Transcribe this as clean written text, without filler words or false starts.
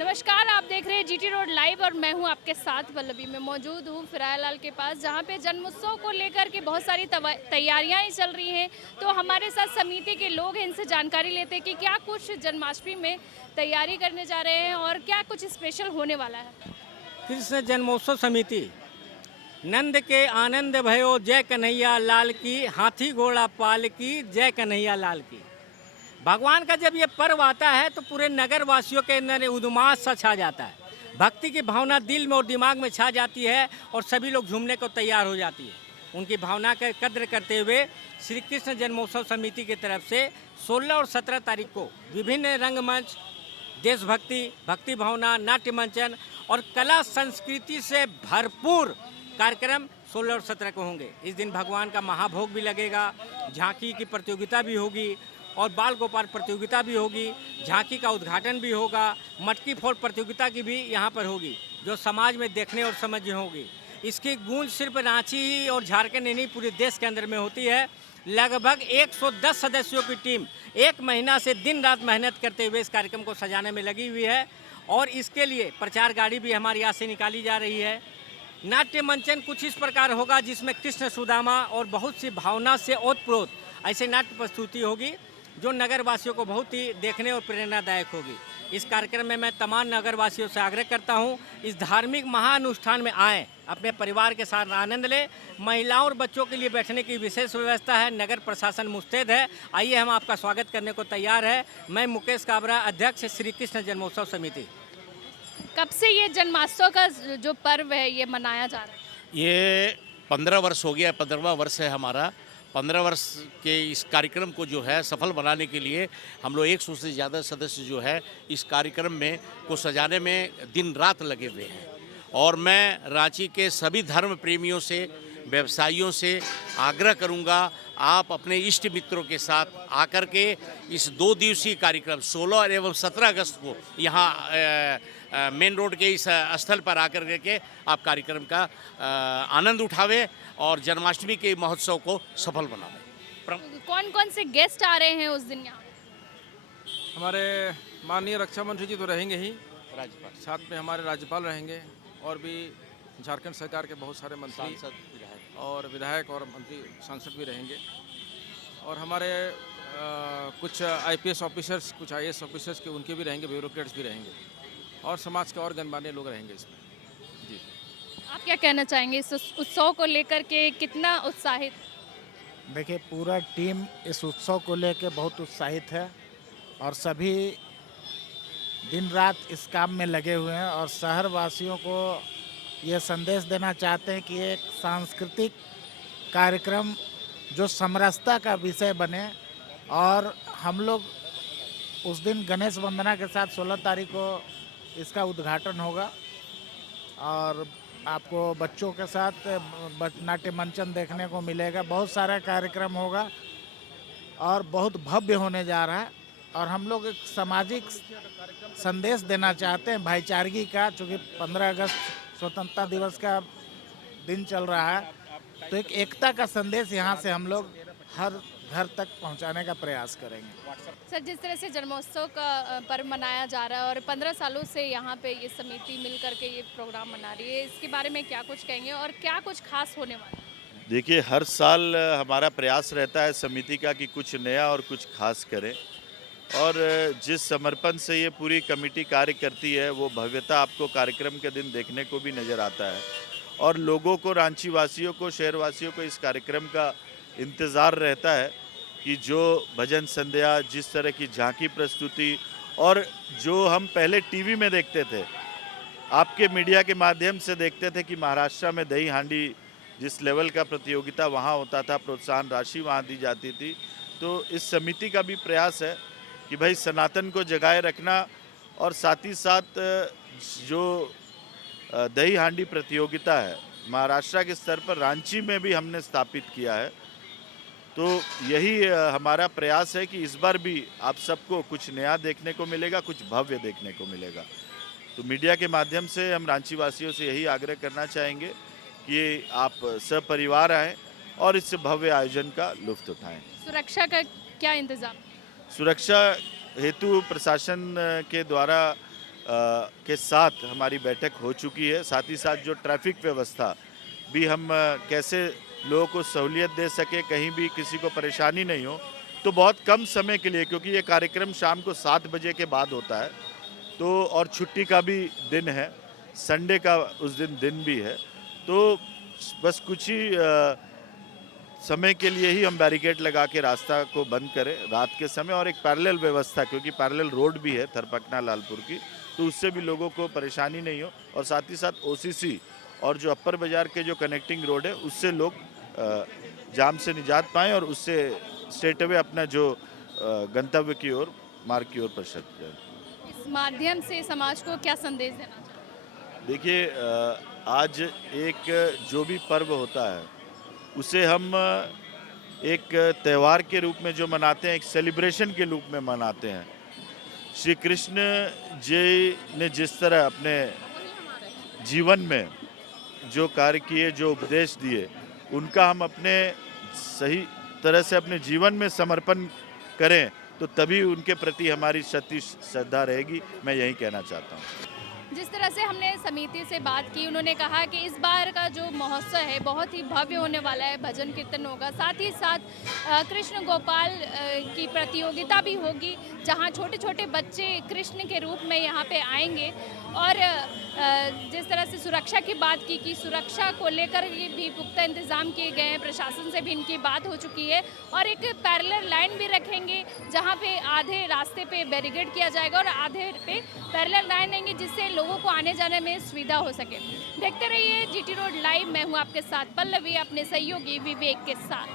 नमस्कार, आप देख रहे हैं जीटी रोड लाइव और मैं हूं आपके साथ पल्लवी। में मौजूद हूं फिरायलाल के पास, जहां पे जन्मोत्सव को लेकर के बहुत सारी तैयारियां ही चल रही हैं। तो हमारे साथ समिति के लोग हैं, इनसे जानकारी लेते हैं कि क्या कुछ जन्माष्टमी में तैयारी करने जा रहे हैं और क्या कुछ स्पेशल होने वाला है। कृष्ण जन्मोत्सव समिति नंद के आनंद भयो जय कन्हैया लाल की, हाथी घोड़ा पाल की जय कन्हैया लाल की। भगवान का जब ये पर्व आता है तो पूरे नगर वासियों के अंदर उन्माद सा छा जाता है। भक्ति की भावना दिल में और दिमाग में छा जाती है और सभी लोग झूमने को तैयार हो जाती है। उनकी भावना का कद्र करते हुए श्री कृष्ण जन्मोत्सव समिति की तरफ से 16 और 17 तारीख को विभिन्न रंगमंच, देशभक्ति, भक्ति भावना, नाट्य मंचन और कला संस्कृति से भरपूर कार्यक्रम 16 और 17 को होंगे। इस दिन भगवान का महाभोग भी लगेगा, झांकी की प्रतियोगिता भी होगी और बाल गोपाल प्रतियोगिता भी होगी, झांकी का उद्घाटन भी होगा, मटकी फोड़ प्रतियोगिता की भी यहाँ पर होगी, जो समाज में देखने और समझने होगी। इसकी गूंज सिर्फ रांची और झारखंड ही नहीं, पूरे देश के अंदर में होती है। लगभग 110 सदस्यों की टीम एक महीना से दिन रात मेहनत करते हुए इस कार्यक्रम को सजाने में लगी हुई है और इसके लिए प्रचार गाड़ी भी हमारे यहाँ से निकाली जा रही है। नाट्य मंचन कुछ इस प्रकार होगा जिसमें कृष्ण सुदामा और बहुत सी भावना से ओतप्रोत ऐसे नाट्य प्रस्तुति होगी जो नगर वासियों को बहुत ही देखने और प्रेरणादायक होगी। इस कार्यक्रम में मैं तमाम नगर वासियों से आग्रह करता हूं, इस धार्मिक महाअनुष्ठान में आएँ, अपने परिवार के साथ आनंद लें। महिलाओं और बच्चों के लिए बैठने की विशेष व्यवस्था है, नगर प्रशासन मुस्तैद है। आइए, हम आपका स्वागत करने को तैयार है। मैं मुकेश काबरा, अध्यक्ष श्री कृष्ण जन्मोत्सव समिति। कब से ये जन्माष्टमी का जो पर्व है ये मनाया जा रहा है? ये 15 वर्ष हो गया, 15वां वर्ष है हमारा। 15 वर्ष के इस कार्यक्रम को जो है सफल बनाने के लिए हम लोग 100 से ज़्यादा सदस्य जो है इस कार्यक्रम में को सजाने में दिन रात लगे हुए हैं। और मैं रांची के सभी धर्म प्रेमियों से, व्यवसायियों से आग्रह करूंगा, आप अपने इष्ट मित्रों के साथ आकर के इस 2 दिवसीय कार्यक्रम 16 एवं 17 अगस्त को यहाँ मेन रोड के इस स्थल पर आकर के आप कार्यक्रम का आनंद उठावें और जन्माष्टमी के महोत्सव को सफल बनावें। कौन कौन से गेस्ट आ रहे हैं उस दिन यहाँ? हमारे माननीय रक्षा मंत्री जी तो रहेंगे ही, राज्यपाल, साथ में हमारे राज्यपाल रहेंगे और भी झारखंड सरकार के बहुत सारे मंत्री और विधायक और मंत्री सांसद भी रहेंगे। और हमारे कुछ आईपीएस ऑफिसर्स, कुछ आईएएस ऑफिसर्स के उनके भी रहेंगे, ब्यूरोक्रेट्स भी रहेंगे और समाज के और गणमान्य लोग रहेंगे इसमें। जी, आप क्या कहना चाहेंगे इस उत्सव को लेकर के, कितना उत्साहित? देखिए, पूरा टीम इस उत्सव को लेकर बहुत उत्साहित है और सभी दिन रात इस काम में लगे हुए हैं और शहर वासियों को ये संदेश देना चाहते हैं कि एक सांस्कृतिक कार्यक्रम जो समरसता का विषय बने। और हम लोग उस दिन गणेश वंदना के साथ 16 तारीख को इसका उद्घाटन होगा और आपको बच्चों के साथ नाट्य मंचन देखने को मिलेगा। बहुत सारा कार्यक्रम होगा और बहुत भव्य होने जा रहा है। और हम लोग एक सामाजिक संदेश देना चाहते हैं भाईचारगी का, चूँकि 15 अगस्त स्वतंत्रता दिवस का दिन चल रहा है, तो एक एकता का संदेश यहाँ से हम लोग हर घर तक पहुँचाने का प्रयास करेंगे। सर, जिस तरह से जन्मोत्सव का पर्व मनाया जा रहा है और 15 सालों से यहाँ पे ये समिति मिल करके ये प्रोग्राम मना रही है, इसके बारे में क्या कुछ कहेंगे और क्या कुछ खास होने वाला है? देखिए, हर साल हमारा प्रयास रहता है समिति का कि कुछ नया और कुछ खास करें और जिस समर्पण से ये पूरी कमेटी कार्य करती है वो भव्यता आपको कार्यक्रम के दिन देखने को भी नज़र आता है। और लोगों को, रांची वासियों को, शहर वासियों को इस कार्यक्रम का इंतज़ार रहता है कि जो भजन संध्या, जिस तरह की झांकी प्रस्तुति और जो हम पहले टीवी में देखते थे, आपके मीडिया के माध्यम से देखते थे कि महाराष्ट्र में दही हांडी जिस लेवल का प्रतियोगिता वहाँ होता था, प्रोत्साहन राशि वहाँ दी जाती थी। तो इस समिति का भी प्रयास है कि भाई सनातन को जगाए रखना और साथ ही साथ जो दही हांडी प्रतियोगिता है महाराष्ट्र के स्तर पर रांची में भी हमने स्थापित किया है। तो यही हमारा प्रयास है कि इस बार भी आप सबको कुछ नया देखने को मिलेगा, कुछ भव्य देखने को मिलेगा। तो मीडिया के माध्यम से हम रांची वासियों से यही आग्रह करना चाहेंगे कि आप सपरिवार आएँ और इस भव्य आयोजन का लुत्फ उठाएं। सुरक्षा का क्या इंतजाम? सुरक्षा हेतु प्रशासन के द्वारा के साथ हमारी बैठक हो चुकी है। साथ ही साथ जो ट्रैफिक व्यवस्था भी हम कैसे लोगों को सहूलियत दे सके, कहीं भी किसी को परेशानी नहीं हो, तो बहुत कम समय के लिए, क्योंकि ये कार्यक्रम शाम को 7 बजे के बाद होता है, तो और छुट्टी का भी दिन है, संडे का उस दिन भी है, तो बस कुछ ही समय के लिए ही हम बैरिकेड लगा के रास्ता को बंद करें रात के समय, और एक पैरेलल व्यवस्था, क्योंकि पैरेलल रोड भी है थरपकना लालपुर की, तो उससे भी लोगों को परेशानी नहीं हो, और साथ ही साथ OCC और जो अपर बाजार के जो कनेक्टिंग रोड है उससे लोग जाम से निजात पाएँ और उससे स्ट्रेट अवे अपना जो गंतव्य की ओर मार्ग की ओर प्रशस्त जाए। इस माध्यम से समाज को क्या संदेश देना चाहते हैं? देखिए, आज एक जो भी पर्व होता है उसे हम एक त्यौहार के रूप में जो मनाते हैं, एक सेलिब्रेशन के रूप में मनाते हैं। श्री कृष्ण जी ने जिस तरह अपने जीवन में जो कार्य किए, जो उपदेश दिए, उनका हम अपने सही तरह से अपने जीवन में समर्पण करें, तो तभी उनके प्रति हमारी सच्ची श्रद्धा रहेगी। मैं यही कहना चाहता हूँ। जिस तरह से हमने समिति से बात की, उन्होंने कहा कि इस बार का जो महोत्सव है बहुत ही भव्य होने वाला है, भजन कीर्तन होगा, साथ ही साथ कृष्ण गोपाल की प्रतियोगिता भी होगी, जहां छोटे छोटे बच्चे कृष्ण के रूप में यहां पे आएंगे। और जिस तरह से सुरक्षा की बात की कि सुरक्षा को लेकर भी पुख्ता इंतजाम किए गए हैं, प्रशासन से भी इनकी बात हो चुकी है, और एक पैरेलल लाइन भी रखेंगे जहाँ पे आधे रास्ते पे बैरिकेड किया जाएगा और आधे पे पैरेलल लाइन रहेंगे, जिससे लोगों को आने जाने में सुविधा हो सके। देखते रहिए GT रोड लाइव। मैं हूँ आपके साथ पल्लवी, अपने सहयोगी विवेक के साथ।